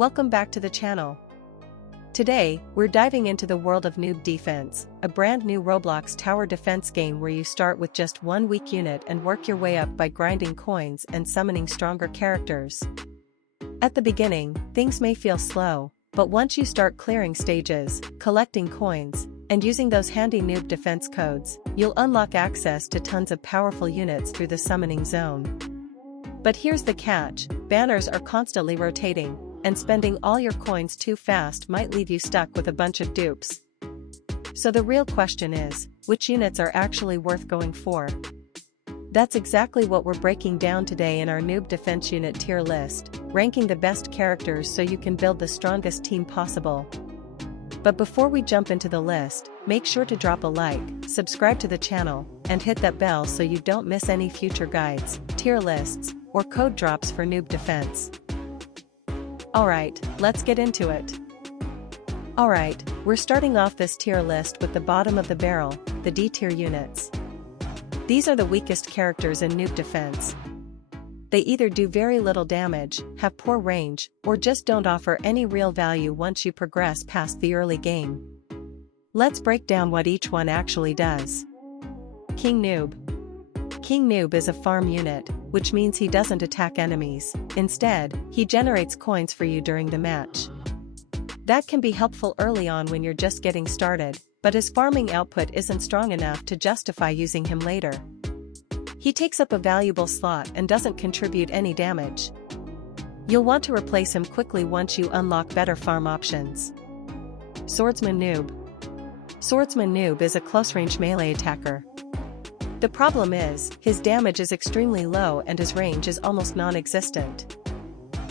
Welcome back to the channel. Today, we're diving into the world of Noob Defense, a brand new Roblox tower defense game where you start with just one weak unit and work your way up by grinding coins and summoning stronger characters. At the beginning, things may feel slow, but once you start clearing stages, collecting coins, and using those handy Noob defense codes, you'll unlock access to tons of powerful units through the summoning zone. But here's the catch: banners are constantly rotating, and spending all your coins too fast might leave you stuck with a bunch of dupes. So the real question is, which units are actually worth going for? That's exactly what we're breaking down today in our Noob Defense Unit tier list, ranking the best characters so you can build the strongest team possible. But before we jump into the list, make sure to drop a like, subscribe to the channel, and hit that bell so you don't miss any future guides, tier lists, or code drops for Noob Defense. Alright, let's get into it. Alright, we're starting off this tier list with the bottom of the barrel, the D tier units. These are the weakest characters in Noob Defense. They either do very little damage, have poor range, or just don't offer any real value once you progress past the early game. Let's break down what each one actually does. King Noob. King Noob is a farm unit, which means he doesn't attack enemies. Instead, he generates coins for you during the match. That can be helpful early on when you're just getting started, but his farming output isn't strong enough to justify using him later. He takes up a valuable slot and doesn't contribute any damage. You'll want to replace him quickly once you unlock better farm options. Swordsman Noob. Swordsman Noob is a close-range melee attacker. The problem is, his damage is extremely low and his range is almost non-existent.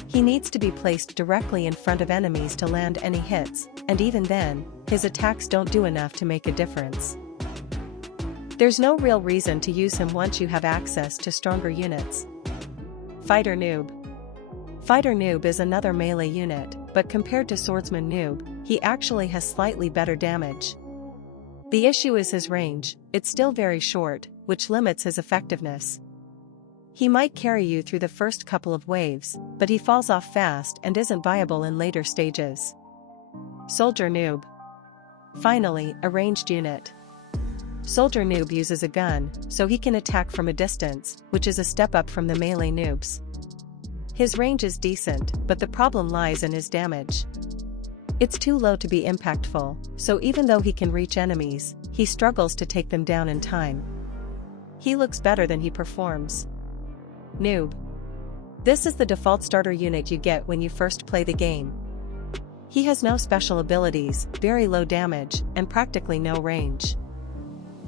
He needs to be placed directly in front of enemies to land any hits, and even then, his attacks don't do enough to make a difference. There's no real reason to use him once you have access to stronger units. Fighter Noob. Fighter Noob is another melee unit, but compared to Swordsman Noob, he actually has slightly better damage. The issue is his range. It's still very short, which limits his effectiveness. He might carry you through the first couple of waves, but he falls off fast and isn't viable in later stages. Soldier Noob. Finally, a ranged unit. Soldier Noob uses a gun, so he can attack from a distance, which is a step up from the melee noobs. His range is decent, but the problem lies in his damage. It's too low to be impactful, so even though he can reach enemies, he struggles to take them down in time. He looks better than he performs. Noob. This is the default starter unit you get when you first play the game. He has no special abilities, very low damage, and practically no range.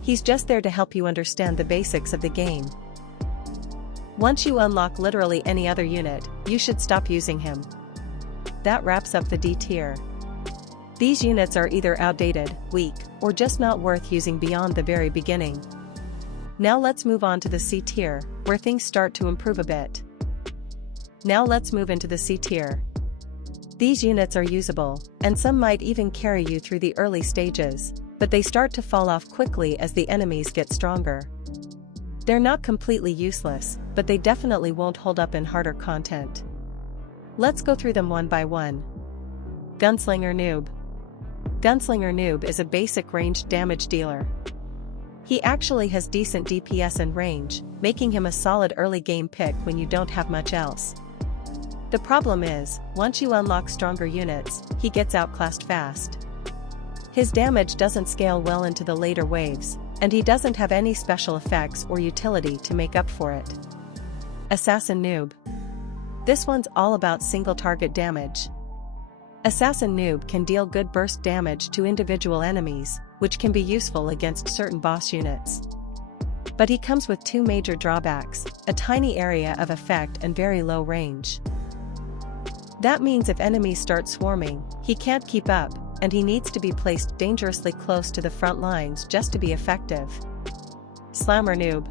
He's just there to help you understand the basics of the game. Once you unlock literally any other unit, you should stop using him. That wraps up the D tier. These units are either outdated, weak, or just not worth using beyond the very beginning. Now let's move on to the C tier, where things start to improve a bit. Now let's move into the C tier. These units are usable, and some might even carry you through the early stages, but they start to fall off quickly as the enemies get stronger. They're not completely useless, but they definitely won't hold up in harder content. Let's go through them one by one. Gunslinger Noob. Gunslinger Noob is a basic ranged damage dealer. He actually has decent DPS and range, making him a solid early game pick when you don't have much else. The problem is, once you unlock stronger units, he gets outclassed fast. His damage doesn't scale well into the later waves, and he doesn't have any special effects or utility to make up for it. Assassin Noob. This one's all about single target damage. Assassin Noob can deal good burst damage to individual enemies, which can be useful against certain boss units. But he comes with two major drawbacks: a tiny area of effect and very low range. That means if enemies start swarming, he can't keep up, and he needs to be placed dangerously close to the front lines just to be effective. Slammer Noob.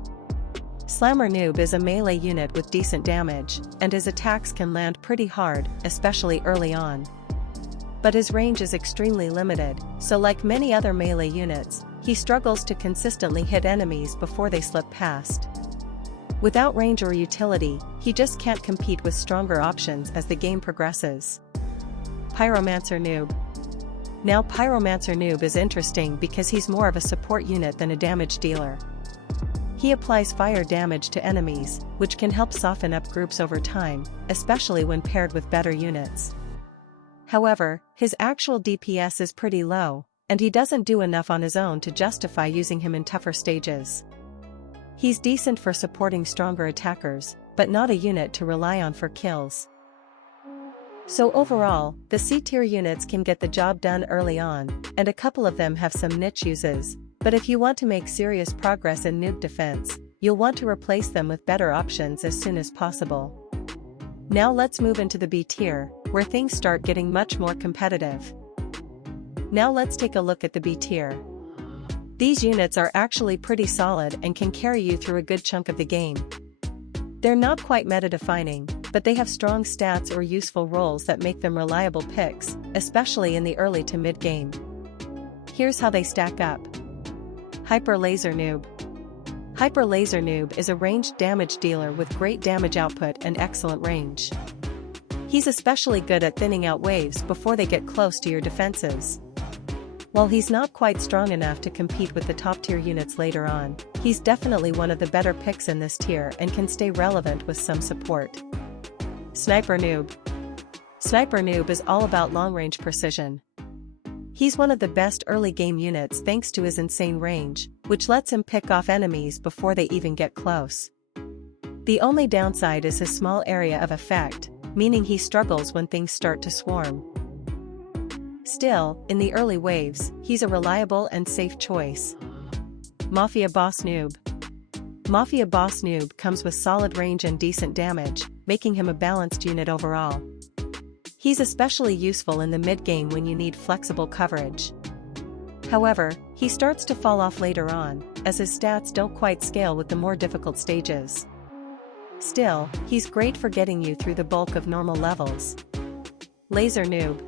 Slammer Noob is a melee unit with decent damage, and his attacks can land pretty hard, especially early on. But his range is extremely limited, so like many other melee units, he struggles to consistently hit enemies before they slip past. Without range or utility, he just can't compete with stronger options as the game progresses. Pyromancer Noob. Now Pyromancer Noob is interesting because he's more of a support unit than a damage dealer. He applies fire damage to enemies, which can help soften up groups over time, especially when paired with better units. However, his actual DPS is pretty low, and he doesn't do enough on his own to justify using him in tougher stages. He's decent for supporting stronger attackers, but not a unit to rely on for kills. So overall, the C-tier units can get the job done early on, and a couple of them have some niche uses, but if you want to make serious progress in noob defense, you'll want to replace them with better options as soon as possible. Now let's move into the B tier, where things start getting much more competitive. Now let's take a look at the B tier. These units are actually pretty solid and can carry you through a good chunk of the game. They're not quite meta-defining, but they have strong stats or useful roles that make them reliable picks, especially in the early to mid-game. Here's how they stack up. Hyper Laser Noob. Hyper Laser Noob is a ranged damage dealer with great damage output and excellent range. He's especially good at thinning out waves before they get close to your defenses. While he's not quite strong enough to compete with the top-tier units later on, he's definitely one of the better picks in this tier and can stay relevant with some support. Sniper Noob. Sniper Noob is all about long-range precision. He's one of the best early-game units thanks to his insane range, which lets him pick off enemies before they even get close. The only downside is his small area of effect, meaning he struggles when things start to swarm. Still, in the early waves, he's a reliable and safe choice. Mafia Boss Noob. Mafia Boss Noob comes with solid range and decent damage, making him a balanced unit overall. He's especially useful in the mid-game when you need flexible coverage. However, he starts to fall off later on, as his stats don't quite scale with the more difficult stages. Still, he's great for getting you through the bulk of normal levels. Laser Noob.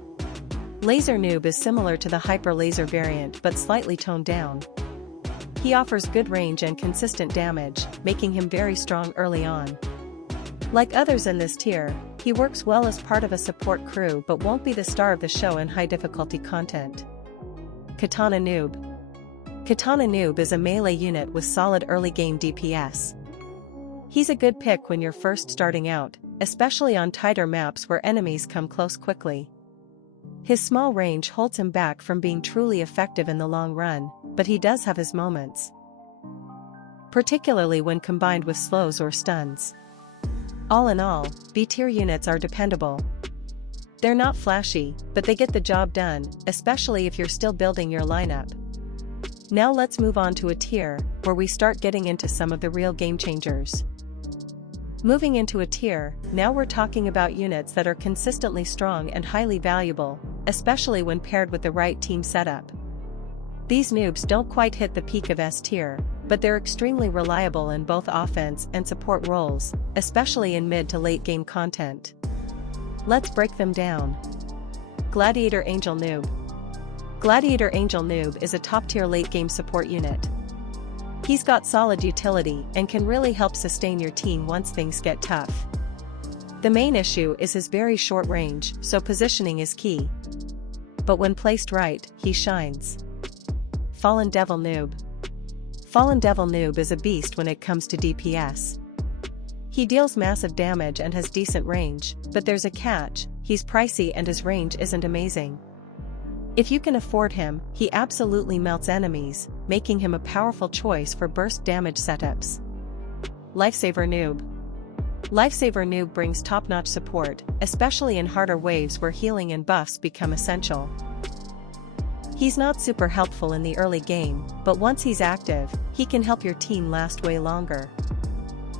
Laser Noob is similar to the Hyper Laser variant but slightly toned down. He offers good range and consistent damage, making him very strong early on. Like others in this tier, he works well as part of a support crew but won't be the star of the show in high-difficulty content. Katana Noob. Katana Noob is a melee unit with solid early-game DPS. He's a good pick when you're first starting out, especially on tighter maps where enemies come close quickly. His small range holds him back from being truly effective in the long run, but he does have his moments. Particularly when combined with slows or stuns. All in all, B-tier units are dependable. They're not flashy, but they get the job done, especially if you're still building your lineup. Now let's move on to a tier, where we start getting into some of the real game changers. Moving into a tier, now we're talking about units that are consistently strong and highly valuable, especially when paired with the right team setup. These noobs don't quite hit the peak of S tier, but they're extremely reliable in both offense and support roles, especially in mid to late game content. Let's break them down. Gladiator Angel Noob. Gladiator Angel Noob is a top-tier late-game support unit. He's got solid utility and can really help sustain your team once things get tough. The main issue is his very short range, so positioning is key. But when placed right, he shines. Fallen Devil Noob. Fallen Devil Noob is a beast when it comes to DPS. He deals massive damage and has decent range, but there's a catch: he's pricey and his range isn't amazing. If you can afford him, he absolutely melts enemies, making him a powerful choice for burst damage setups. Lifesaver Noob. Lifesaver Noob brings top-notch support, especially in harder waves where healing and buffs become essential. He's not super helpful in the early game, but once he's active, he can help your team last way longer.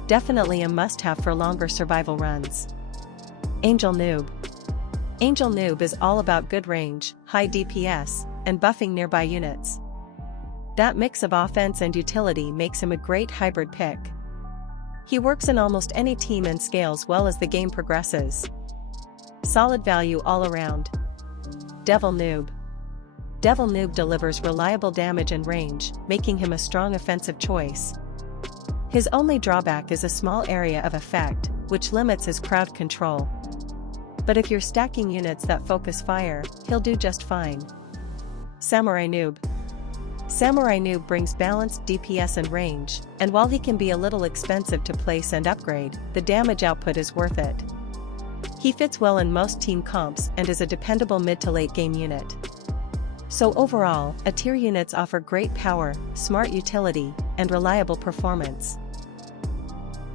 Definitely a must-have for longer survival runs. Angel Noob. Angel Noob is all about good range, high DPS, and buffing nearby units. That mix of offense and utility makes him a great hybrid pick. He works in almost any team and scales well as the game progresses. Solid value all around. Devil Noob. Devil Noob delivers reliable damage and range, making him a strong offensive choice. His only drawback is a small area of effect, which limits his crowd control. But if you're stacking units that focus fire, he'll do just fine. Samurai Noob. Samurai Noob brings balanced DPS and range, and while he can be a little expensive to place and upgrade, the damage output is worth it. He fits well in most team comps and is a dependable mid to late game unit. So overall, A tier units offer great power, smart utility, and reliable performance.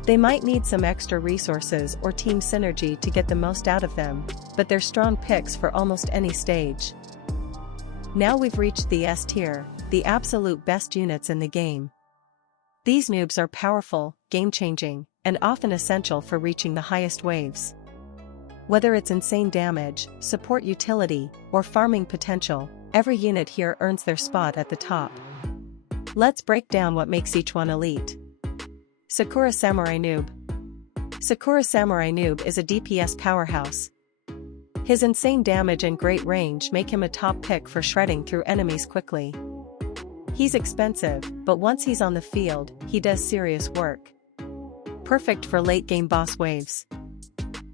They might need some extra resources or team synergy to get the most out of them, but they're strong picks for almost any stage. Now we've reached the S tier, the absolute best units in the game. These noobs are powerful, game-changing, and often essential for reaching the highest waves. Whether it's insane damage, support utility, or farming potential, every unit here earns their spot at the top. Let's break down what makes each one elite. Sakura Samurai Noob. Sakura Samurai Noob is a DPS powerhouse. His insane damage and great range make him a top pick for shredding through enemies quickly. He's expensive, but once he's on the field, he does serious work. Perfect for late-game boss waves.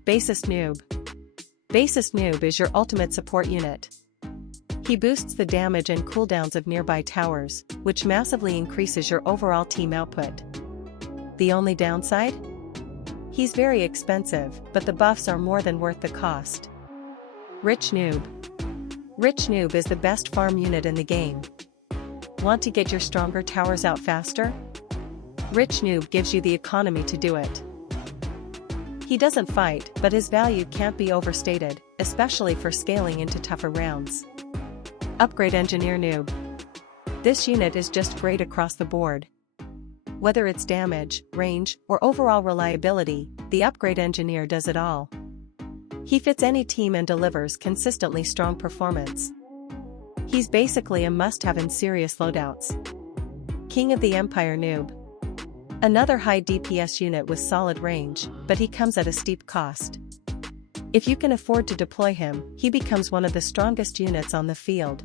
Bassist Noob. Bassist Noob is your ultimate support unit. He boosts the damage and cooldowns of nearby towers, which massively increases your overall team output. The only downside? He's very expensive, but the buffs are more than worth the cost. Rich Noob. Rich Noob is the best farm unit in the game. Want to get your stronger towers out faster? Rich Noob gives you the economy to do it. He doesn't fight, but his value can't be overstated, especially for scaling into tougher rounds. Upgrade Engineer Noob. This unit is just great across the board. Whether it's damage, range, or overall reliability, the Upgrade Engineer does it all. He fits any team and delivers consistently strong performance. He's basically a must-have in serious loadouts. King of the Empire Noob. Another high DPS unit with solid range, but he comes at a steep cost. If you can afford to deploy him, he becomes one of the strongest units on the field.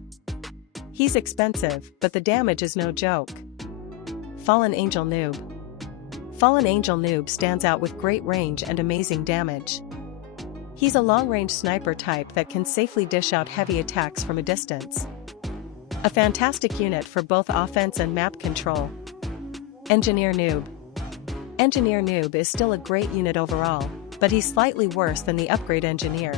He's expensive, but the damage is no joke. Fallen Angel Noob. Fallen Angel Noob stands out with great range and amazing damage. He's a long-range sniper type that can safely dish out heavy attacks from a distance. A fantastic unit for both offense and map control. Engineer Noob. Engineer Noob is still a great unit overall, but he's slightly worse than the Upgrade Engineer.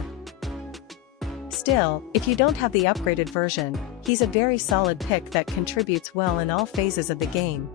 Still, if you don't have the upgraded version, he's a very solid pick that contributes well in all phases of the game.